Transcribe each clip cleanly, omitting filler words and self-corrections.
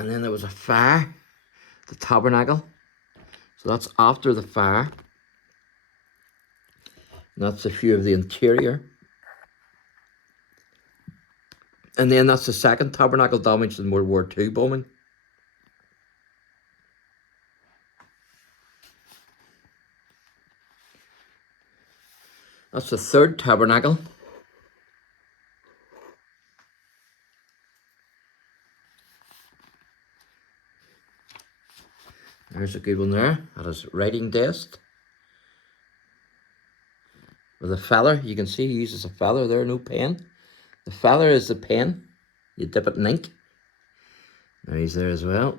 And then there was a fire, the tabernacle. So that's after the fire. And that's a view of the interior. And then that's the second tabernacle damaged in World War II bombing. That's the third tabernacle. There's a good one there at his writing desk. With a feather, you can see he uses a feather there, no pen. The feather is the pen. You dip it in ink. There he's there as well.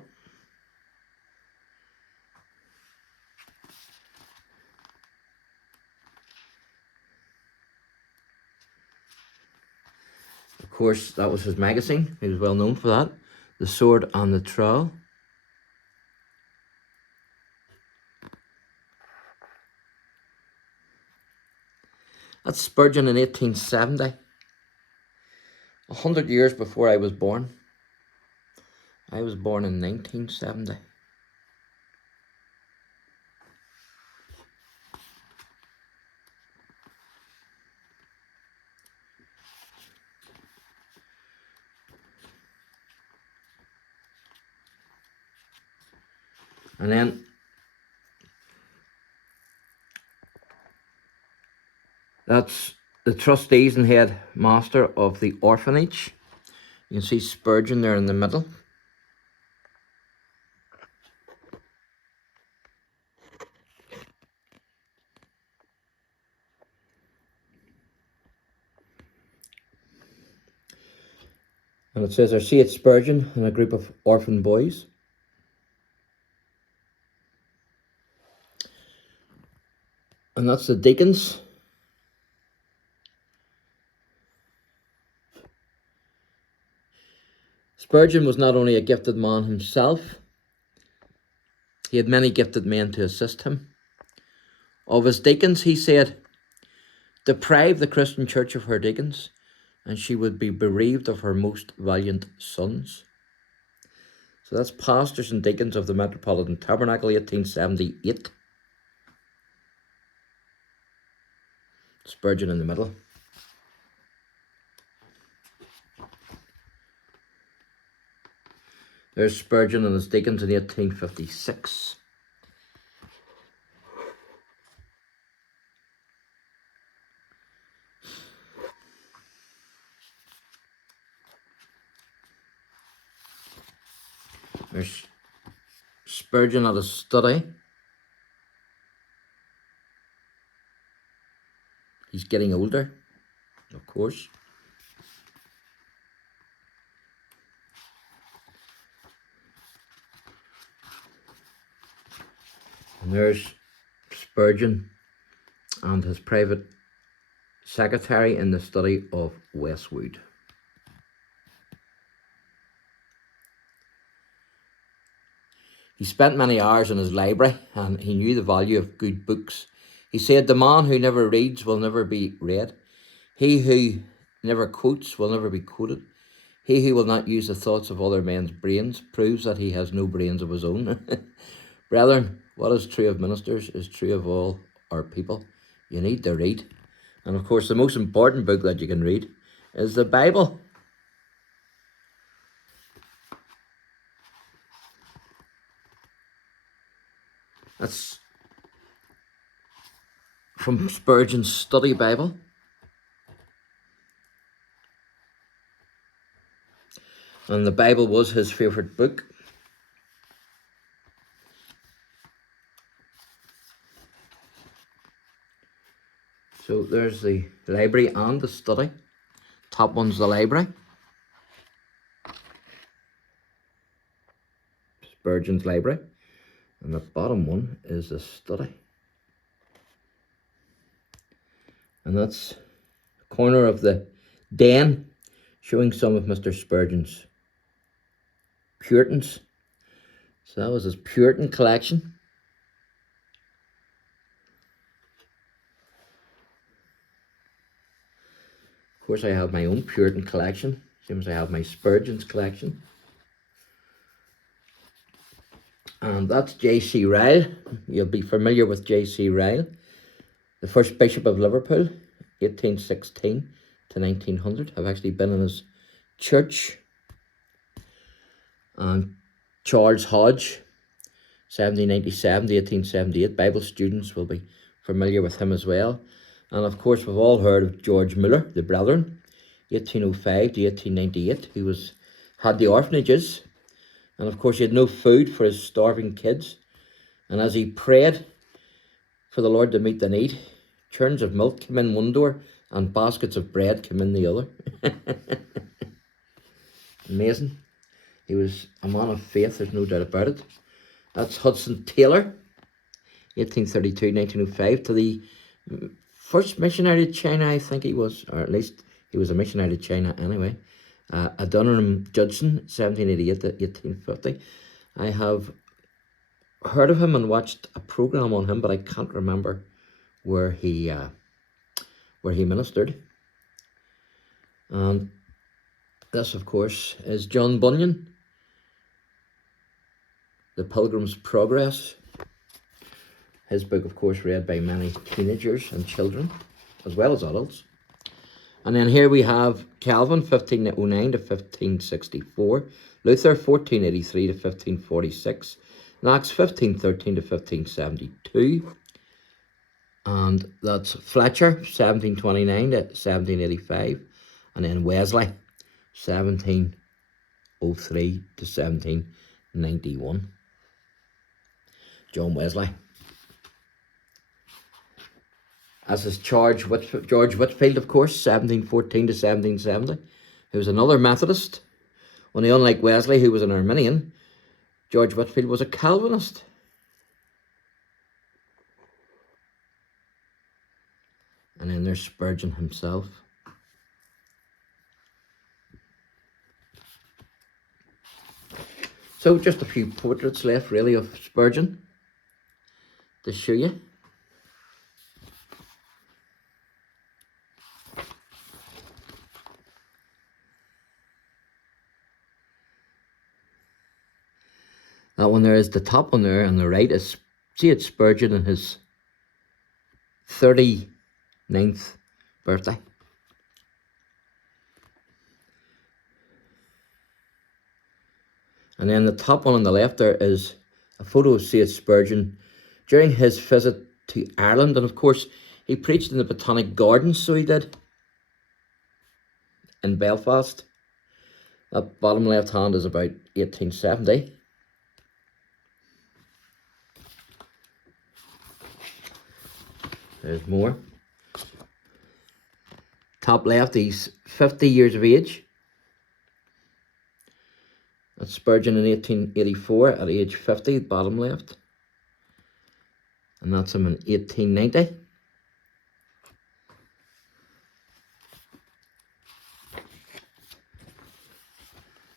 Of course, that was his magazine. He was well known for that. The Sword and the Trowel. That's Spurgeon in 1870. 100 years before I was born. I was born in 1970. And then that's the trustees and head master of the orphanage. You can see Spurgeon there in the middle. And it says there, see H Spurgeon and a group of orphan boys. And that's the deacons. Spurgeon was not only a gifted man himself, he had many gifted men to assist him. Of his deacons, he said, deprive the Christian church of her deacons, and she would be bereaved of her most valiant sons. So that's pastors and deacons of the Metropolitan Tabernacle, 1878. Spurgeon in the middle. There's Spurgeon and his deacons in 1856. There's Spurgeon at his study. He's getting older, of course. And there's Spurgeon and his private secretary in the study of Westwood. He spent many hours in his library and he knew the value of good books. He said, the man who never reads will never be read. He who never quotes will never be quoted. He who will not use the thoughts of other men's brains proves that he has no brains of his own. Brethren, what is true of ministers is true of all our people. You need to read. And of course, the most important book that you can read is the Bible. That's from Spurgeon's study Bible. And the Bible was his favourite book. So there's the library and the study. Top one's the library. Spurgeon's library. And the bottom one is the study. And that's a corner of the den showing some of Mr. Spurgeon's Puritans. So that was his Puritan collection. Of course, I have my own Puritan collection. Same as I have my Spurgeon's collection. And that's J.C. Ryle. You'll be familiar with J.C. Ryle, the first Bishop of Liverpool, 1816 to 1900. I've actually been in his church. And Charles Hodge, 1797 to 1878. Bible students will be familiar with him as well. And of course, we've all heard of George Muller, the Brethren, 1805 to 1898. He had the orphanages. And of course, he had no food for his starving kids. And as he prayed for the Lord to meet the need, churns of milk came in one door and baskets of bread came in the other. Amazing. He was a man of faith, there's no doubt about it. That's Hudson Taylor, 1832, 1905, to the first missionary to China, I think he was, or at least he was a missionary to China anyway. Adoniram Judson, 1788 to 1850. I have heard of him and watched a program on him, but I can't remember where he ministered. And this, of course, is John Bunyan, The Pilgrim's Progress. His book, of course, read by many teenagers and children, as well as adults. And then here we have Calvin, 1509 to 1564. Luther, 1483 to 1546. Knox, 1513 to 1572. And that's Fletcher, 1729 to 1785. And then Wesley, 1703 to 1791. John Wesley. As is George Whitefield, of course, 1714 to 1770, who was another Methodist. Only unlike Wesley, who was an Arminian, George Whitefield was a Calvinist. And then there's Spurgeon himself. So just a few portraits left, really, of Spurgeon to show you. That one there is the top one there on the right. Is, see, it's Spurgeon in his 39th birthday. And then the top one on the left there is a photo of C.H. Spurgeon during his visit to Ireland. And of course, he preached in the Botanic Gardens, so he did, in Belfast. That bottom left hand is about 1870. There's more. Top left, he's 50 years of age. That's Spurgeon in 1884 at age 50, bottom left. And that's him in 1890.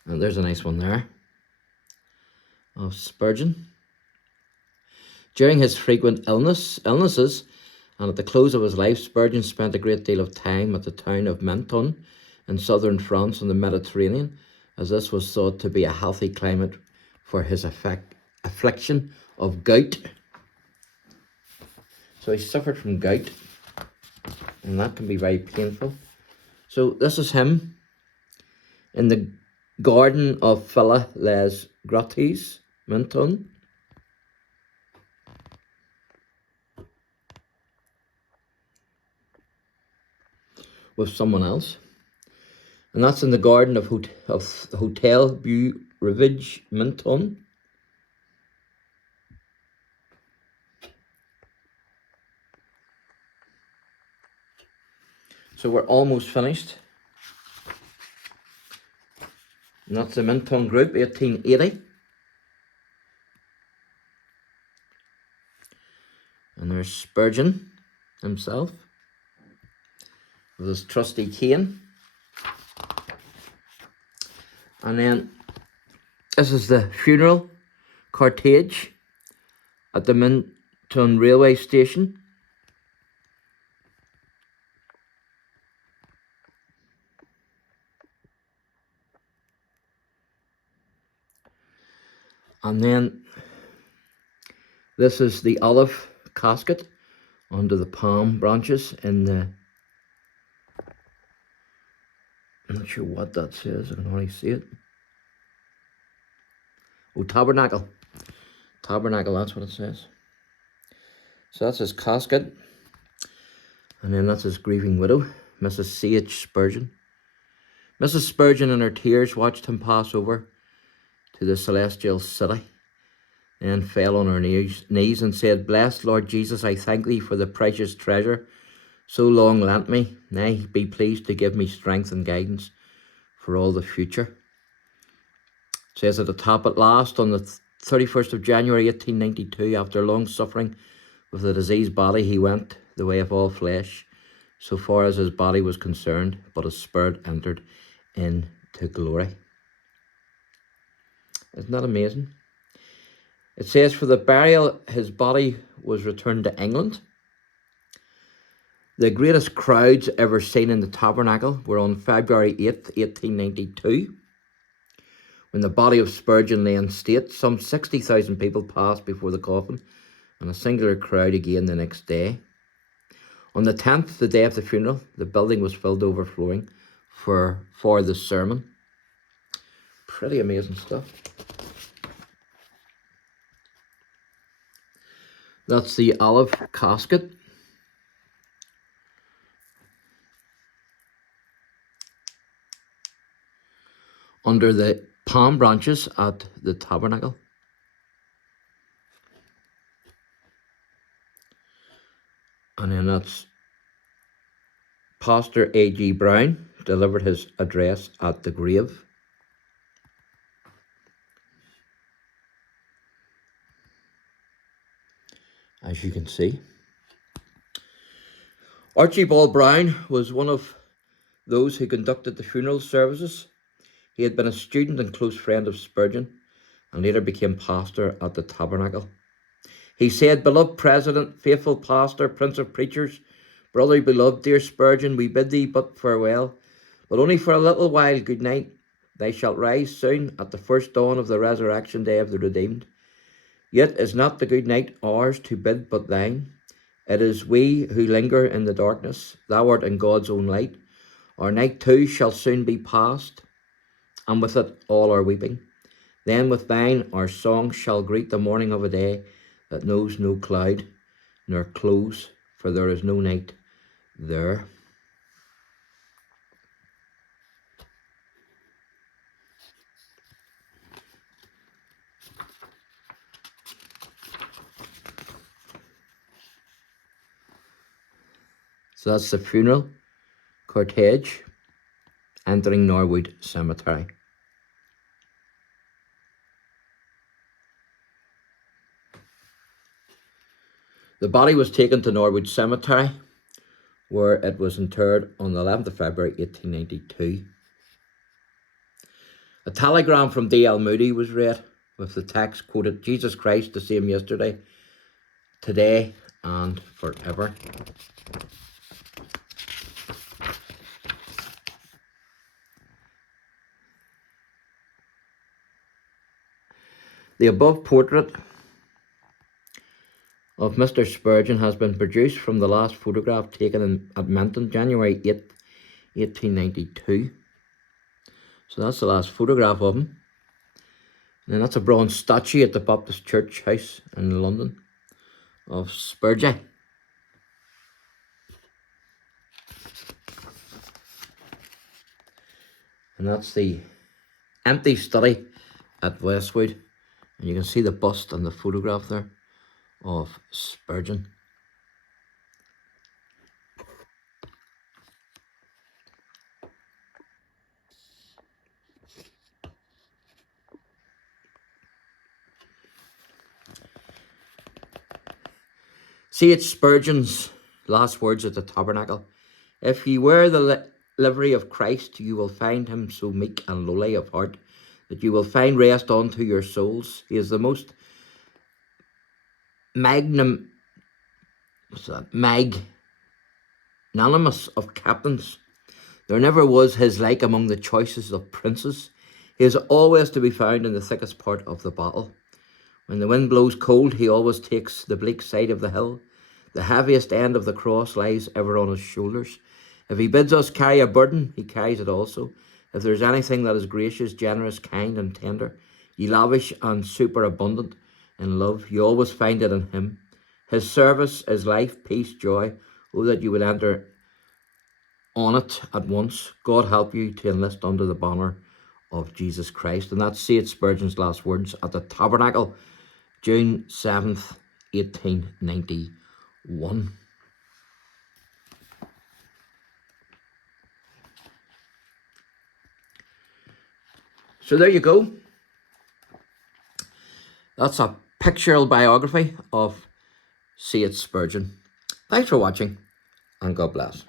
And there's a nice one there of Spurgeon. During his frequent illnesses, and at the close of his life, Spurgeon spent a great deal of time at the town of Menton in southern France in the Mediterranean, as this was thought to be a healthy climate for his affliction of gout. So he suffered from gout, and that can be very painful. So this is him in the garden of Villa les Grottes, Menton. With someone else. And that's in the garden of the Hotel Biography, Menton. So we're almost finished. And that's the Menton Group, 1880. And there's Spurgeon himself with his trusty cane. And then this is the funeral cortege at the Menton railway station. And then This is the olive casket under the palm branches in the, I'm not sure what that says, I can hardly see it. Oh, tabernacle. Tabernacle, that's what it says. So that's his casket. And then that's his grieving widow, Mrs. H Spurgeon. Mrs. Spurgeon in her tears watched him pass over to the celestial city, and fell on her knees and said, "Blessed Lord Jesus, I thank thee for the precious treasure so long lent me. Nay, be pleased to give me strength and guidance for all the future." It says at the top, at last, on the 31st of January 1892, after long suffering with a diseased body, he went the way of all flesh, so far as his body was concerned, but his spirit entered into glory. Isn't that amazing? It says, for the burial, his body was returned to England. The greatest crowds ever seen in the tabernacle were on February 8th, 1892. When the body of Spurgeon lay in state, some 60,000 people passed before the coffin, and a singular crowd again the next day. On the 10th, the day of the funeral, the building was filled overflowing for the sermon. Pretty amazing stuff. That's the olive casket. Under the palm branches at the tabernacle. And then that's Pastor A.G. Brown delivered his address at the grave. As you can see. Archibald Brown was one of those who conducted the funeral services. He had been a student and close friend of Spurgeon, and later became pastor at the tabernacle. He said, "Beloved President, faithful pastor, prince of preachers, brother beloved, dear Spurgeon, we bid thee but farewell, but only for a little while. Good night. Thou shalt rise soon at the first dawn of the resurrection day of the redeemed. Yet is not the good night ours to bid but thine. It is we who linger in the darkness. Thou art in God's own light. Our night too shall soon be past, and with it all our weeping. Then with thine our song shall greet the morning of a day that knows no cloud nor close, for there is no night there." So that's the funeral cortege entering Norwood Cemetery. The body was taken to Norwood Cemetery, where it was interred on the 11th of February 1892. A telegram from D.L. Moody was read, with the text quoted, "Jesus Christ, the same yesterday, today, and forever." The above portrait of Mr. Spurgeon has been produced from the last photograph taken at Menton, January 8th, 1892. So that's the last photograph of him. And then that's a bronze statue at the Baptist Church House in London of Spurgeon. And that's the empty study at Westwood. And you can see the bust and the photograph there of Spurgeon. H Spurgeon's last words at the tabernacle: "If ye wear the livery of Christ, you will find him so meek and lowly of heart that you will find rest unto your souls. He is the most magnanimous of captains. There never was his like among the choicest of princes. He is always to be found in the thickest part of the battle, When the wind blows cold, he always takes the bleak side of the hill. The heaviest end of the cross lies ever on his shoulders. If he bids us carry a burden, he carries it also. If there is anything that is gracious, generous, kind, and tender, ye lavish and superabundant in love, you always find it in him. His service is life, peace, joy. Oh, that you would enter on it at once. God help you to enlist under the banner of Jesus Christ. And that's H Spurgeon's last words at the Tabernacle, June 7th, 1891. So there you go. That's a pictorial biography of H Spurgeon. Thanks for watching, and God bless.